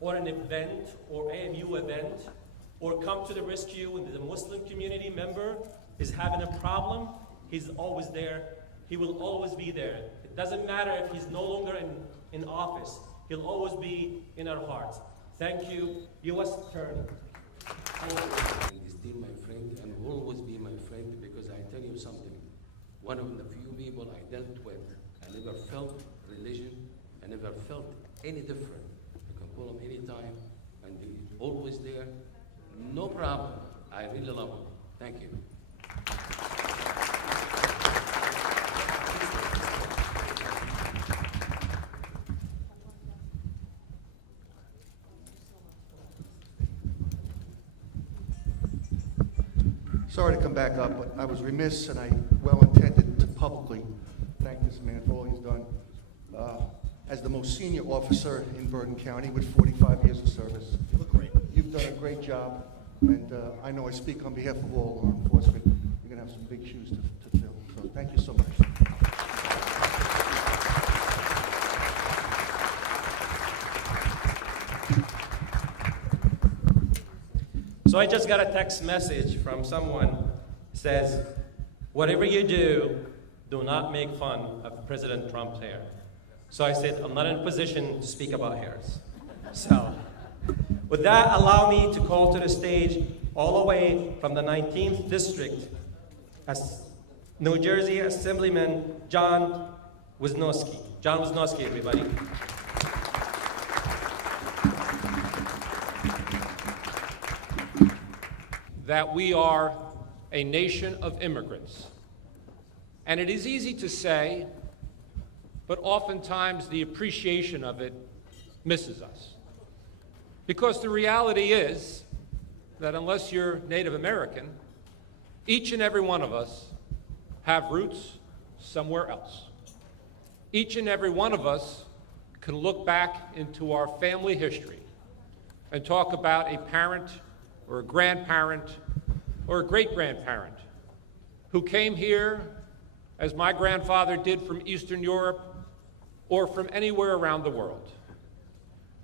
or an event or AMU event, or come to the rescue when the Muslim community member is having a problem, he's always there. He will always be there. It doesn't matter if he's no longer in office. He'll always be in our hearts. Thank you. U.S. Attorney. He's still my friend and will always be my friend, because I tell you something. One of the few people I dealt with, I never felt religion, I never felt any different. You can call him anytime, and he's always there. No problem. I really love him. Thank you. Sorry to come back up, but I was remiss, and I well intended to publicly thank this man for all he's done as the most senior officer in Bergen County with 45 years of service. You look great. You've done a great job, and I know I speak on behalf of all law enforcement. You're going to have some big shoes to fill, so thank you so much. So I just got a text message from someone who says, whatever you do not make fun of President Trump's hair. So I said, I'm not in a position to speak about hairs. So with that, allow me to call to the stage all the way from the 19th District, as New Jersey Assemblyman John Wisniewski. John Wisniewski, everybody. That we are a nation of immigrants. And it is easy to say, but oftentimes the appreciation of it misses us. Because the reality is that unless you're Native American, each and every one of us have roots somewhere else. Each and every one of us can look back into our family history and talk about a parent or a grandparent or a great-grandparent who came here, as my grandfather did, from Eastern Europe or from anywhere around the world.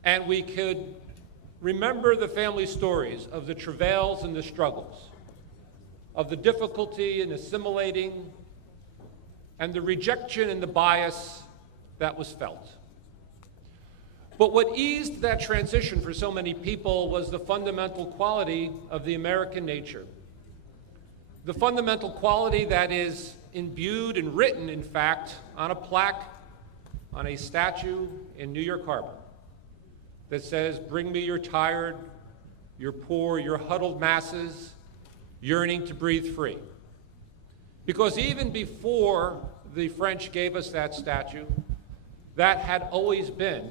And we could remember the family stories of the travails and the struggles, of the difficulty in assimilating and the rejection and the bias that was felt. But what eased that transition for so many people was the fundamental quality of the American nature. The fundamental quality that is imbued and written, in fact, on a plaque, on a statue in New York Harbor that says, "Bring me your tired, your poor, your huddled masses, yearning to breathe free." Because even before the French gave us that statue, that had always been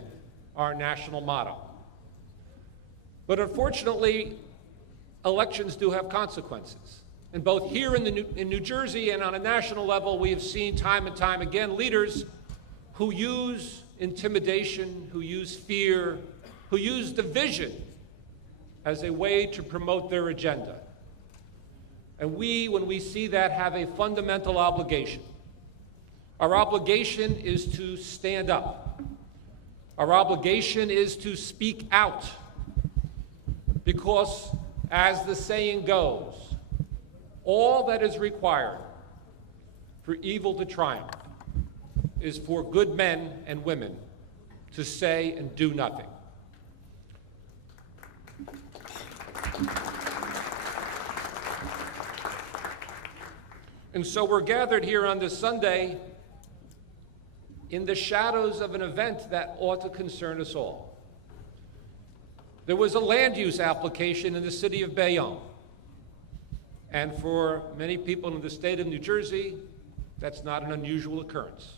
our national motto. But unfortunately, elections do have consequences. And both here in New Jersey and on a national level, we have seen time and time again leaders who use intimidation, who use fear, who use division as a way to promote their agenda. And we, when we see that, have a fundamental obligation. Our obligation is to stand up. Our obligation is to speak out. Because, as the saying goes, all that is required for evil to triumph is for good men and women to say and do nothing. And so we're gathered here on this Sunday in the shadows of an event that ought to concern us all. There was a land use application in the city of Bayonne. And for many people in the state of New Jersey, that's not an unusual occurrence.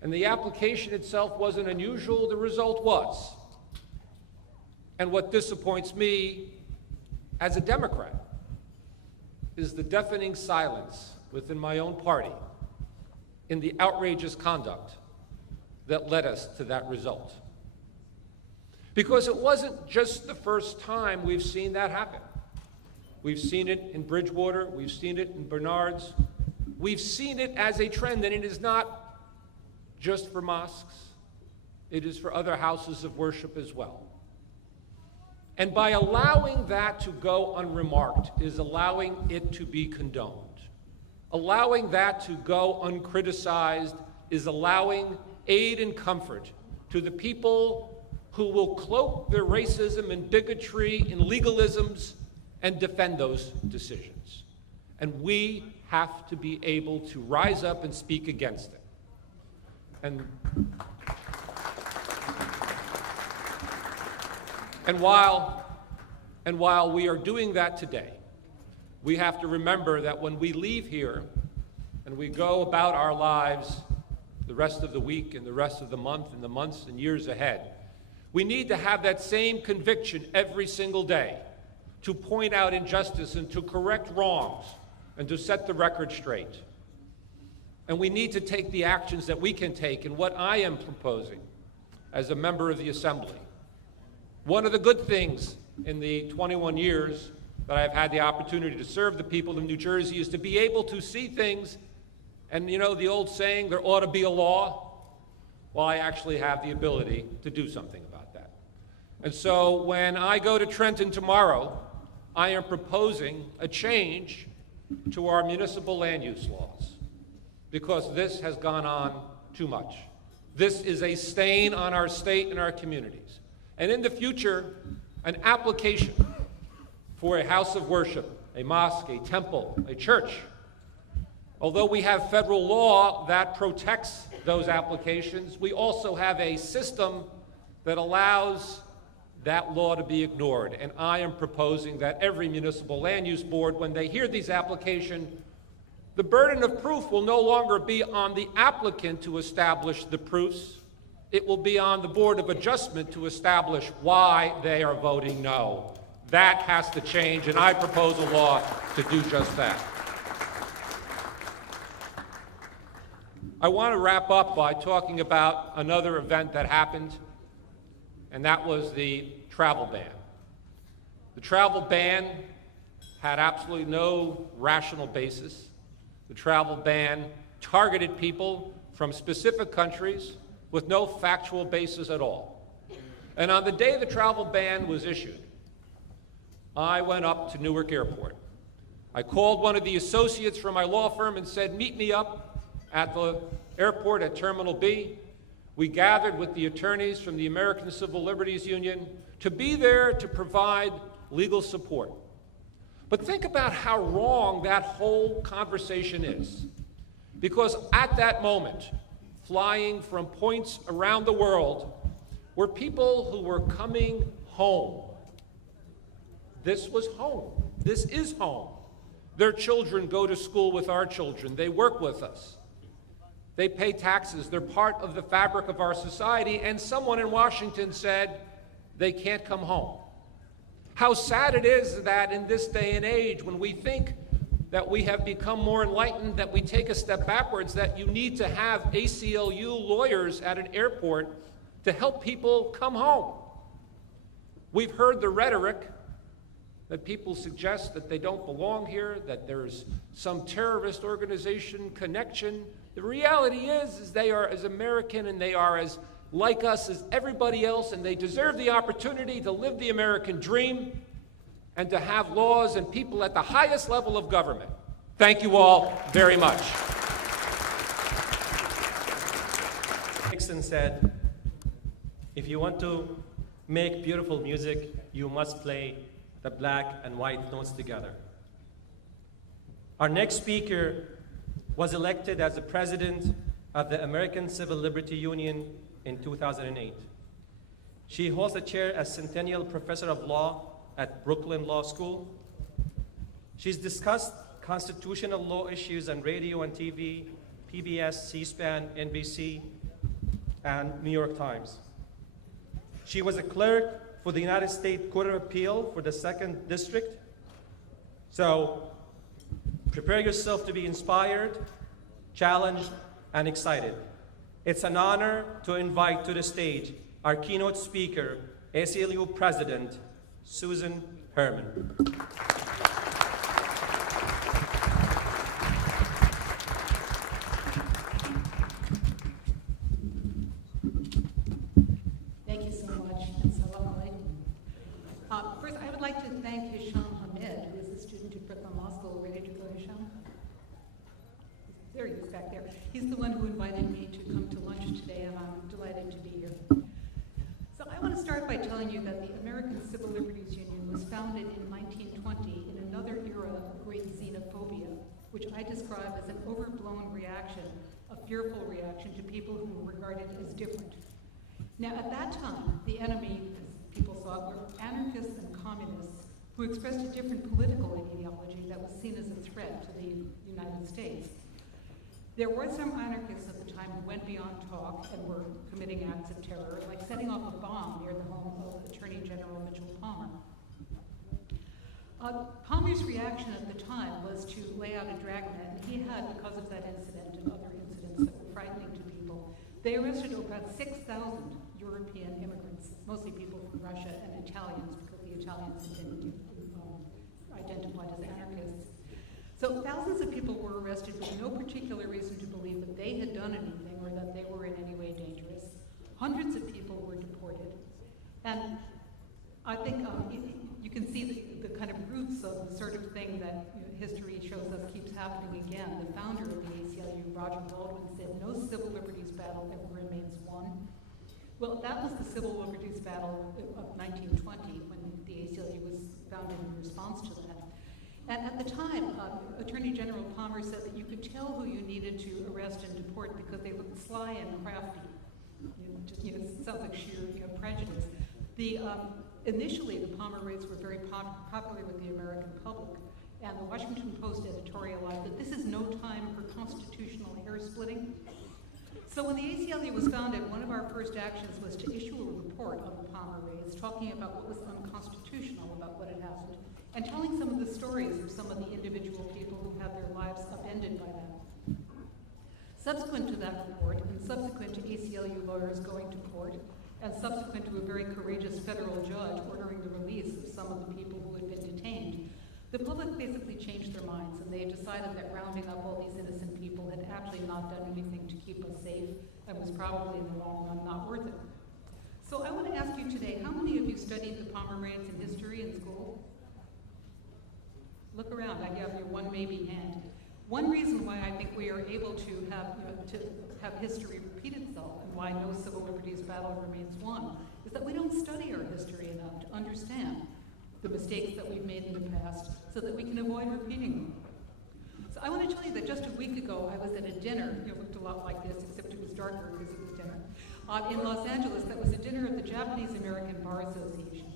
And the application itself wasn't unusual, the result was. And what disappoints me as a Democrat is the deafening silence within my own party in the outrageous conduct that led us to that result. Because it wasn't just the first time we've seen that happen. We've seen it in Bridgewater, we've seen it in Bernards, we've seen it as a trend, and it is not just for mosques, It is for other houses of worship as well. And by allowing that to go unremarked is allowing it to be condoned. Allowing that to go uncriticized is allowing aid and comfort to the people who will cloak their racism and bigotry in legalisms and defend those decisions. And we have to be able to rise up and speak against it. And while we are doing that today, we have to remember that when we leave here and we go about our lives the rest of the week and the rest of the month and the months and years ahead, we need to have that same conviction every single day to point out injustice and to correct wrongs and to set the record straight. And we need to take the actions that we can take. And what I am proposing as a member of the Assembly, one of the good things in the 21 years that I've had the opportunity to serve the people of New Jersey is to be able to see things, and you know the old saying, there ought to be a law. Well, I actually have the ability to do something about that. And so when I go to Trenton tomorrow, I am proposing a change to our municipal land use laws, because this has gone on too much. This is a stain on our state and our communities. And in the future, an application for a house of worship, a mosque, a temple, a church, although we have federal law that protects those applications, we also have a system that allows that law to be ignored. And I am proposing that every municipal land use board, when they hear these applications, the burden of proof will no longer be on the applicant to establish the proofs. It will be on the Board of Adjustment to establish why they are voting no. That has to change, and I propose a law to do just that. I want to wrap up by talking about another event that happened, and that was the travel ban. The travel ban had absolutely no rational basis. The travel ban targeted people from specific countries with no factual basis at all. And on the day the travel ban was issued, I went up to Newark Airport. I called one of the associates from my law firm and said, meet me up at the airport at Terminal B. We gathered with the attorneys from the American Civil Liberties Union to be there to provide legal support. But think about how wrong that whole conversation is. Because at that moment, flying from points around the world were people who were coming home. This was home. This is home. Their children go to school with our children. They work with us. They pay taxes. They're part of the fabric of our society. And someone in Washington said they can't come home. How sad it is that in this day and age, when we think that we have become more enlightened, that we take a step backwards, that you need to have ACLU lawyers at an airport to help people come home. We've heard the rhetoric that people suggest that they don't belong here, that there's some terrorist organization connection. The reality is they are as American and they are as like us as everybody else, and they deserve the opportunity to live the American dream and to have laws and people at the highest level of government. Thank you all very much. Nixon said, if you want to make beautiful music, you must play the black and white notes together. Our next speaker was elected as the president of the American Civil Liberties Union in 2008. She holds the chair as Centennial Professor of Law at Brooklyn Law School. She's discussed constitutional law issues on radio and TV, PBS, C-SPAN, NBC, and New York Times. She was a clerk for the United States Court of Appeal for the 2nd District. So prepare yourself to be inspired, challenged, and excited. It's an honor to invite to the stage our keynote speaker, ACLU President, Susan Herman. First, I would like to thank Hisham Hamid, who is a student at Brooklyn Law School. Ready to go, Hisham? There he is back there. He's the one who invited me to come to lunch today, and I'm delighted to be here. So I want to start by telling you that the American Civil Liberties Union was founded in 1920 in another era of great xenophobia, which I describe as an overblown reaction, a fearful reaction to people who were regarded as different. Now, at that time, the enemy, as people thought, were anarchists and communists who expressed a different political ideology that was seen as a threat to the United States. There were some anarchists at the time who went beyond talk and were committing acts of terror, like setting off a bomb near the home of Attorney General Mitchell Palmer. Palmer's reaction at the time was to lay out a dragnet, and he had, because of that incident and other incidents that were frightening to people, they arrested about 6,000 European immigrants, mostly people from Russia and Italians, because the Italians had been identified as anarchists. So thousands of people were arrested with no particular reason to believe that they had done anything or that they were in any way dangerous. Hundreds of people were deported. And I think you can see the kind of roots of the sort of thing that history shows us keeps happening again. The founder of the ACLU, Roger Baldwin, said, "No civil liberties battle ever remains won." Well, that was the civil liberties battle of 1920 when the ACLU was founded in response to that. And at the time, Attorney General Palmer said that you could tell who you needed to arrest and deport because they looked sly and crafty. It sounds like sheer prejudice. Initially, the Palmer raids were very popular with the American public, and the Washington Post editorialized that this is no time for constitutional hair splitting. So when the ACLU was founded, one of our first actions was to issue a report on the Palmer raids, talking about what was unconstitutional about what had happened, and telling some of the stories of some of the individual people who had their lives upended by that. Subsequent to that report, and subsequent to ACLU lawyers going to court, and subsequent to a very courageous federal judge ordering the release of some of the people who had been detained, the public basically changed their minds, and they decided that rounding up all these innocent people had actually not done anything to keep us safe, and was probably in the long run not worth it. So I want to ask you today, how many of you studied the Palmer raids in history in school? Look around, I have your one maybe hand. One reason why I think we are able to have history repeat itself, and why no civil liberties battle remains won, is that we don't study our history enough to understand the mistakes that we've made in the past so that we can avoid repeating them. So I want to tell you that just a week ago I was at a dinner, it looked a lot like this except it was darker because it was dinner, in Los Angeles. That was a dinner of the Japanese American Bar Association.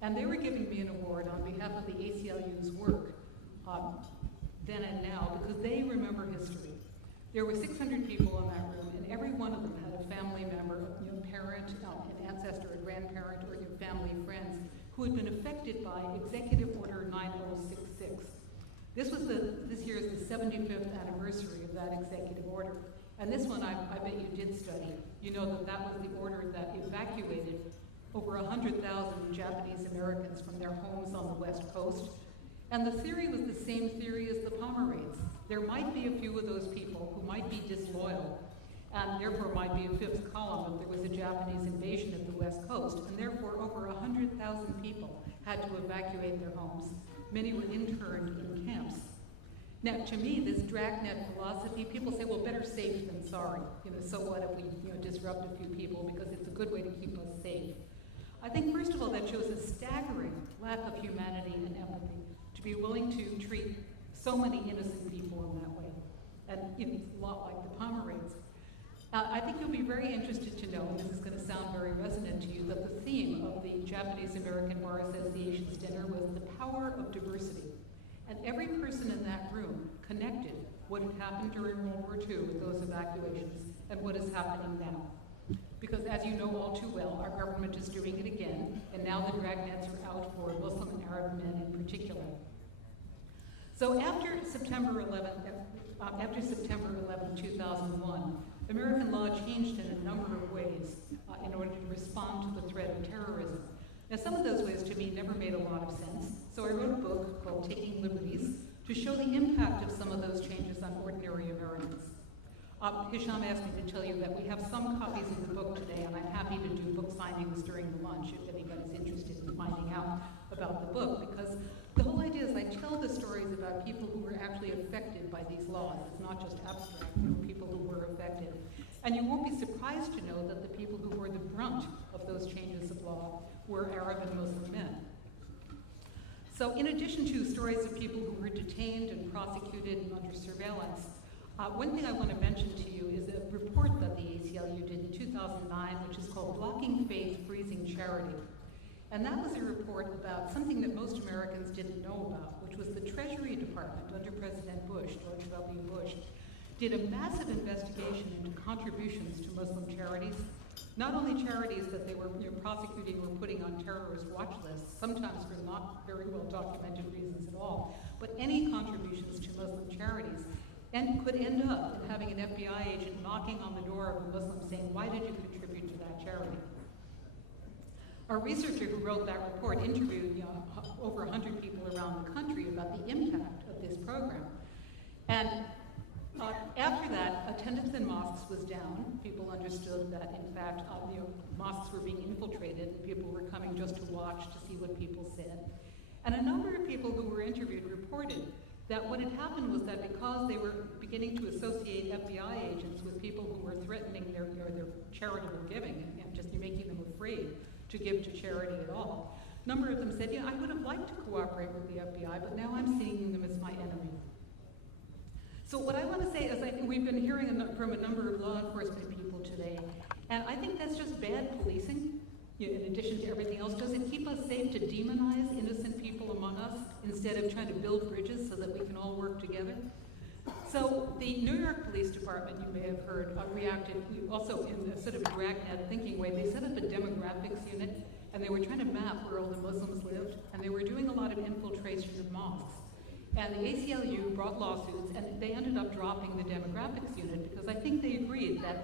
And they were giving me an award on behalf of the ACLU's work then and now, because they remember history. There were 600 people in that room, and every one of them had a family member, parent, an ancestor, a grandparent, or family friends who had been affected by Executive Order 9066. This year is the 75th anniversary of that executive order. And this one I bet you did study. You know that was the order that evacuated over 100,000 Japanese Americans from their homes on the West Coast. And the theory was the same theory as the Palmer raids. There might be a few of those people who might be disloyal, and therefore might be a fifth column if there was a Japanese invasion of the West Coast, and therefore over 100,000 people had to evacuate their homes. Many were interned in camps. Now, to me, this dragnet philosophy, people say, well, better safe than sorry. So what if we disrupt a few people because it's a good way to keep us safe. I think, first of all, that shows a staggering lack of humanity and empathy to be willing to treat so many innocent people in that way. And it's a lot like the Palmer raids. I think you'll be very interested to know, and this is going to sound very resonant to you, that the theme of the Japanese American Bar Association's dinner was the power of diversity. And every person in that room connected what had happened during World War II with those evacuations and what is happening now. Because as you know all too well, our government is doing it again, and now the dragnets are out for Muslim and Arab men in particular. So after September 11, 2001, American law changed in a number of ways in order to respond to the threat of terrorism. Now, some of those ways to me never made a lot of sense, so I wrote a book called Taking Liberties to show the impact of some of those changes on ordinary Americans. Hisham asked me to tell you that we have some copies of the book today, and I'm happy to do book signings during the lunch if anybody's interested in finding out about the book, because the whole idea is I tell the stories about people who were actually affected by these laws. It's not just abstract, people who were affected. And you won't be surprised to know that the people who bore the brunt of those changes of law were Arab and Muslim men. So in addition to stories of people who were detained and prosecuted and under surveillance, one thing I want to mention to you is a report that the ACLU did in 2009, which is called Blocking Faith, Freezing Charity. And that was a report about something that most Americans didn't know about, which was the Treasury Department under President Bush, George W. Bush, did a massive investigation into contributions to Muslim charities. Not only charities that they were prosecuting or putting on terrorist watch lists, sometimes for not very well documented reasons at all, but any contributions to Muslim charities, and could end up in having an FBI agent knocking on the door of a Muslim saying, why did you contribute to that charity? Our researcher who wrote that report interviewed over 100 people around the country about the impact of this program. And after that, attendance in mosques was down. People understood that, in fact, mosques were being infiltrated, and people were coming just to watch to see what people said. And a number of people who were interviewed reported that what had happened was that because they were beginning to associate FBI agents with people who were threatening their charitable giving and just making them afraid to give to charity at all, a number of them said, I would have liked to cooperate with the FBI, but now I'm seeing them as my enemy. So what I want to say is I think we've been hearing from a number of law enforcement people today, and I think that's just bad policing, in addition to everything else. Does it keep us safe to demonize innocent people among us instead of trying to build bridges so that we can all work together? So the New York Police Department, you may have heard, reacted also in a sort of dragnet thinking way. They set up a demographics unit, and they were trying to map where all the Muslims lived, and they were doing a lot of infiltration of mosques. And the ACLU brought lawsuits, and they ended up dropping the demographics unit because I think they agreed that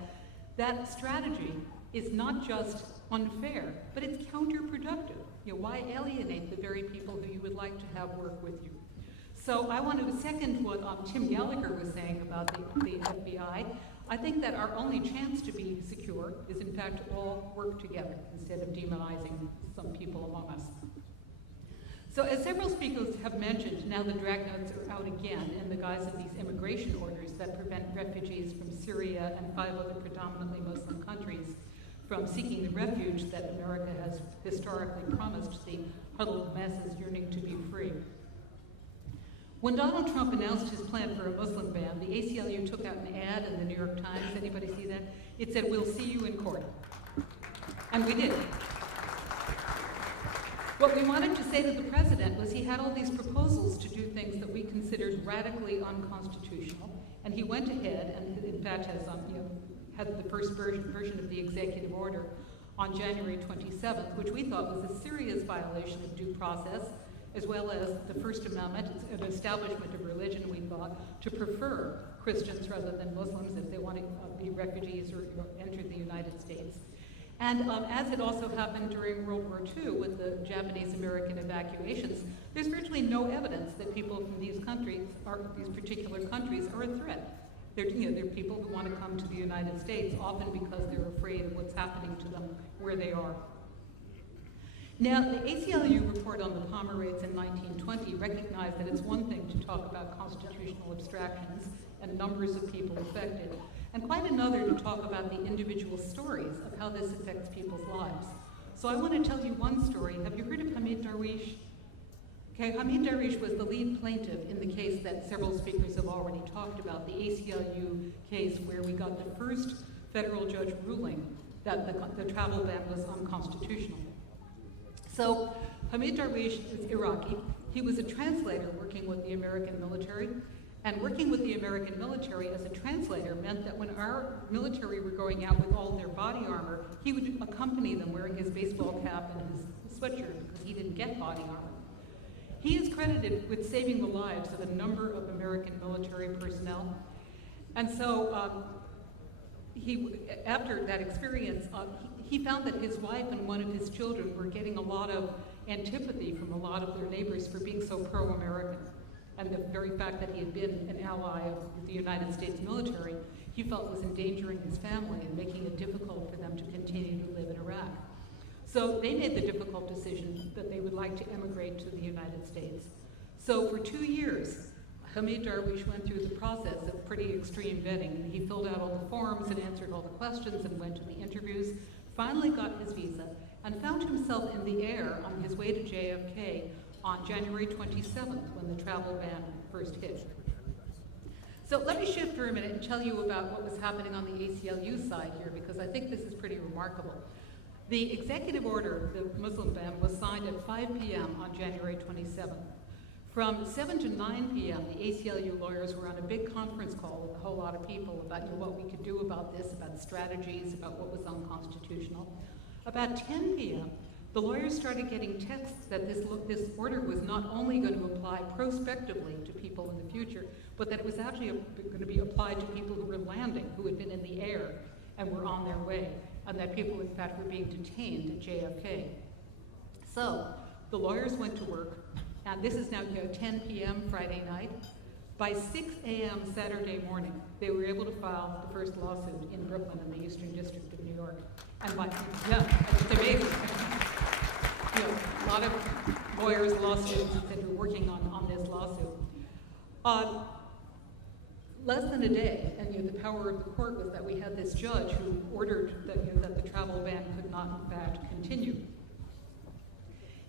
that strategy is not just unfair, but it's counterproductive. Why alienate the very people who you would like to have work with you? So I want to second what Tim Gallagher was saying about the FBI. I think that our only chance to be secure is, in fact, to all work together instead of demonizing some people among us. So as several speakers have mentioned, now the dragnets are out again in the guise of these immigration orders that prevent refugees from Syria and 5 other predominantly Muslim countries from seeking the refuge that America has historically promised the huddled masses yearning to be free. When Donald Trump announced his plan for a Muslim ban, the ACLU took out an ad in the New York Times. Anybody see that? It said, "We'll see you in court." And we did. What we wanted to say to the president was he had all these proposals to do things that we considered radically unconstitutional, and he went ahead and, in fact, has had the first version of the executive order on January 27th, which we thought was a serious violation of due process, as well as the First Amendment, an establishment of religion, we thought, to prefer Christians rather than Muslims if they want to be refugees or enter the United States. And as it also happened during World War II with the Japanese-American evacuations, there's virtually no evidence that people from these countries, or these particular countries, are a threat. They're people who want to come to the United States, often because they're afraid of what's happening to them where they are. Now, the ACLU report on the Palmer raids in 1920 recognized that it's one thing to talk about constitutional abstractions and numbers of people affected, and quite another to talk about the individual stories of how this affects people's lives. So I want to tell you one story. Have you heard of Hamid Darwish? Okay, Hamid Darwish was the lead plaintiff in the case that several speakers have already talked about, the ACLU case where we got the first federal judge ruling that the travel ban was unconstitutional. So Hamid Darwish is Iraqi. He was a translator working with the American military. And working with the American military as a translator meant that when our military were going out with all their body armor, he would accompany them wearing his baseball cap and his sweatshirt because he didn't get body armor. He is credited with saving the lives of a number of American military personnel. And so after that experience, he found that his wife and one of his children were getting a lot of antipathy from a lot of their neighbors for being so pro-American. And the very fact that he had been an ally of the United States military, he felt was endangering his family and making it difficult for them to continue to live in Iraq. So they made the difficult decision that they would like to emigrate to the United States. So for 2 years, Hamid Darwish went through the process of pretty extreme vetting. And he filled out all the forms and answered all the questions and went to the interviews, finally got his visa, and found himself in the air on his way to JFK on January 27th when the travel ban first hit. So let me shift for a minute and tell you about what was happening on the ACLU side here, because I think this is pretty remarkable. The executive order, the Muslim ban, was signed at 5 p.m. on January 27th. From 7 to 9 p.m., the ACLU lawyers were on a big conference call with a whole lot of people about what we could do about this, about strategies, about what was unconstitutional. About 10 p.m., the lawyers started getting texts that this order was not only going to apply prospectively to people in the future, but that it was actually going to be applied to people who were landing, who had been in the air and were on their way, and that people, in fact, were being detained at JFK. So the lawyers went to work, and this is now 10 p.m. Friday night. By 6 a.m. Saturday morning, they were able to file the first lawsuit in Brooklyn in the Eastern District of New York. And it's amazing. A lot of lawyers, law students that were working on this lawsuit. Less than a day, and the power of the court was that we had this judge who ordered that the travel ban could not, in fact, continue.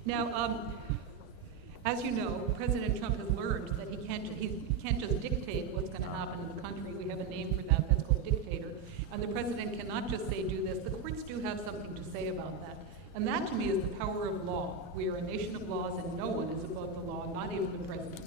Now, as you know, President Trump has learned that he can't just dictate what's going to happen in the country. We have a name for that. That's called dictator. And the president cannot just say, do this. The courts do have something to say about that. And that, to me, is the power of law. We are a nation of laws, and no one is above the law, not even the president.